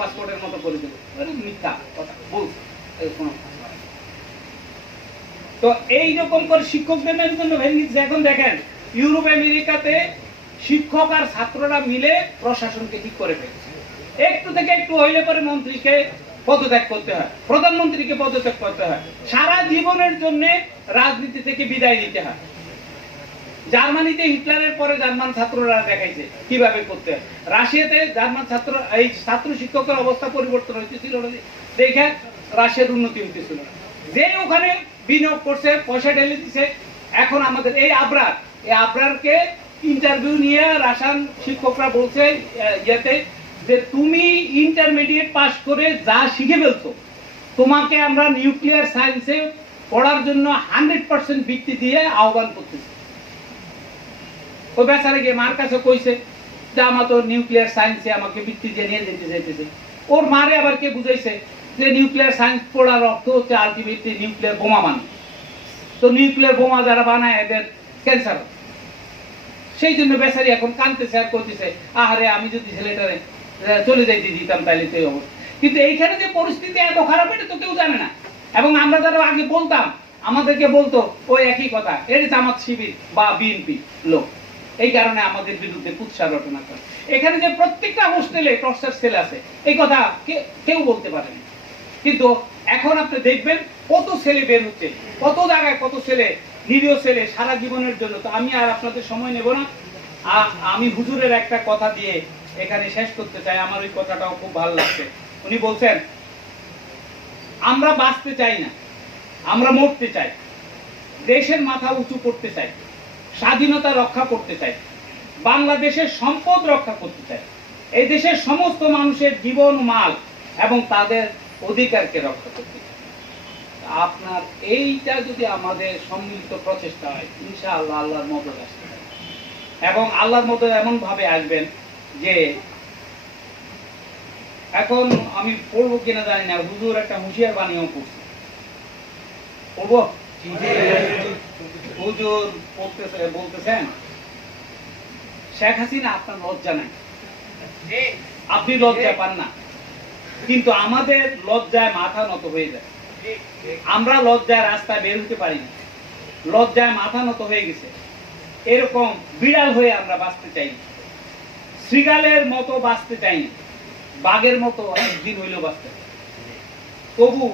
পাসপোর্টের মতো করে দেবো, মিথ্যা কথা বলছে। তো এইরকম করে শিক্ষকদের মেরুদণ্ড ভেঙে দিচ্ছে। এখন দেখেন ইউরোপ আমেরিকাতে শিক্ষক আর ছাত্ররা মিলে প্রশাসনকে ঠিক করে ফেলছে। একটু থেকে একটু হইলে পরে মন্ত্রীকে পদত্যাগ করতে হয়, প্রধানমন্ত্রীকে পদত্যাগ করতে হয়, সারা জীবনের জন্য রাজনীতি থেকে বিদায় নিতে হয়। জার্মানিতে হিটলারের পরে জার্মান ছাত্ররা দেখাইছে কিভাবে করতে হয়। রাশিয়াতে জার্মান ছাত্র এই ছাত্র শিক্ষকের অবস্থা পরিবর্তন হইতেছিল দেখে রাশিয়ার উন্নতি হইতেছিল। যে ওখানে বিনিয়োগ করছে, পয়সা ঢেলে দিছে। এখন আমাদের এই আবরারকে ইন্টারভিউ নিয়ে রাশিয়ান শিক্ষকরা বলছে ইয়েতে যে তুমি ইন্টারমিডিয়েট পাস করে যা শিখে ফেলছো, তোমাকে আমরা নিউক্লিয়ার সায়েন্সে পড়ার জন্য 100% বৃত্তি দিয়ে আহ্বান করতেছি। ওই বেচারা গিয়ে মার কাছে কইছে যে আমার তো নিউক্লিয়ার সায়েন্সে আমাকে বৃত্তি দিয়ে নিয়ে যেতে চাইতেছে। ওর মারে আবার কে বুঝাইছে যে নিউক্লিয়ার সায়েন্স পড়ার অর্থ হচ্ছে আলটিমেটলি নিউক্লিয়ার বোমা বানানো। তো নিউক্লিয়ার বোমা যারা বানায় এদের ক্যান্সার। সেই জন্য বেচারি এখন কাঁদতেছে আর করতেছে, আহারে আমি যদি ছেলেটারে চলে যাইতে দিতাম তাহলে তো এই অবস্থা। কিন্তু এইখানে যে পরিস্থিতি এত খারাপ এটা তো কেউ জানে না। এবং আমরা যারা আগে বলতাম আমাদেরকে বলতো ওই একই কথা, এর জামাত শিবির বা বিএনপি লোক, এই কারণে আমাদের বিরুদ্ধে কুৎসা রটনা করে। এখানে যে প্রত্যেকটা হোস্টেলে টর্চার সেল আছে এই কথা কেউ বলতে পারেনি। কিন্তু এখন আপনি দেখবেন কত ছেলে বের হচ্ছে, কত জায়গায় কত ছেলে, নিরীহ ছেলে সারা জীবনের জন্য। তো আমি আর আপনাদের সময় নেব না, আমি হুজুরের একটা কথা দিয়ে এখানে শেষ করতে চাই। আমার ওই কথাটাও খুব ভালো লাগছে। উনি বলছেন আমরা বাঁচতে চাই না, আমরা মরতে চাই, দেশের মাথা উঁচু করতে চাই, স্বাধীনতা রক্ষা করতে চাই, বাংলাদেশের সম্পদ রক্ষা করতে চাই, এই দেশের সমস্ত মানুষের জীবন মাল এবং তাদের অধিকারকে রক্ষা করতে চাই। আপনার এইটা যদি আমাদের সম্মিলিত প্রচেষ্টা হয়, ইনশাআল্লাহ আল্লাহর মদদ আসবে। এবং আল্লাহর মদদ এমন ভাবে আসবেন যে এখন আমি পড়বো কিনা জানি না, হুজুর একটা হুঁশিয়ার বাণীও পড়ছে, পড়বো? হুজুর বলতেছেন শেখ হাসিনা আপনার লজ্জা নাই, আপনি লজ্জা পান না, কিন্তু আমাদের লজ্জায় মাথা নত হয়ে যায়। আমরা লজ্জায় রাস্তায় বের হতে পারি না, লজ্জায় মাথা নত হয়ে গেছে। এরকম বিড়াল হয়ে আমরা বাঁচতে চাই, শৃগালের মতো বাঁচতে চাই না, বাঘের মতো একদিন হইলেও বাঁচতে চাই। তবু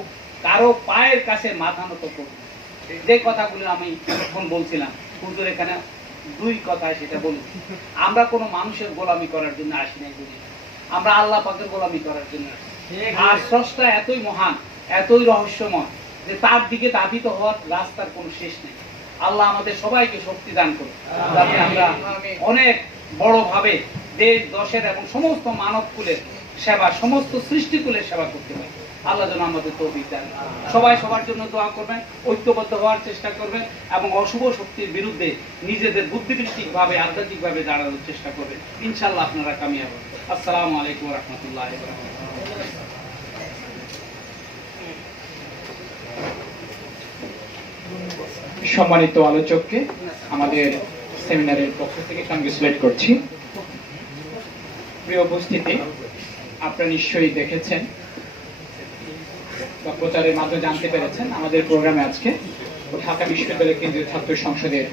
কারো পায়ের কাছে মাথা নত করব। যে কথাগুলো আমি এখন বলছিলাম, হুজুর এখানে দুই কথা সেটা বলেছি। আমরা কোনো মানুষের গোলামি করার জন্য আসি নাই, বুঝি আমরা আল্লাহ পাকের গোলামি করার জন্য আসি। আর স্রষ্টা এতই মহান, এতই রহস্যময় যে তার দিকে ধাবিত হওয়ার রাস্তার কোনো শেষ নেই। আল্লাহ আমাদের সবাইকে শক্তি দান করুন, যাতে আমরা অনেক বড় ভাবে দেশ দশের এবং সমস্ত মানব কুলের সেবা, সমস্ত সৃষ্টিকুলের সেবা করতে পারি। আল্লাহ যেন আমাদের তৌফিক দেন। সবাই সবার জন্য দোয়া করবেন, ঐক্যবদ্ধ হওয়ার চেষ্টা করবেন এবং অশুভ শক্তির বিরুদ্ধে নিজেদের বুদ্ধিভিত্তিক ভাবে আধ্যাত্মিক ভাবে দাঁড়ানোর চেষ্টা করবেন। ইনশাআল্লাহ আপনারা কামিয়াব হবেন। আসসালামু আলাইকুম ওয়া রাহমাতুল্লাহি ওয়া বারাকাতুহু। সম্মানিত আলোচককে আমাদের সেমিনারের পক্ষ থেকে কংগ্রেচুলেট করছি। প্রিয় উপস্থিতি, আপনারা নিশ্চয়ই দেখেছেন বা প্রচারের মাধ্যমে জানতে পেরেছেন আমাদের প্রোগ্রামে আজকে ঢাকা বিশ্ববিদ্যালয় কেন্দ্রীয় ছাত্র সংসদের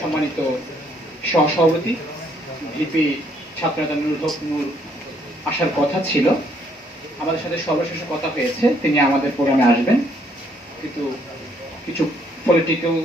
সম্মানিত সহসভাপতি ভিপি ছাত্রনেতা নুরুল হক নূর আসার কথা ছিল। আমাদের সাথে সর্বশেষে কথা হয়েছে তিনি আমাদের প্রোগ্রামে আসবেন, কিন্তু কিছু পলিটিক্যাল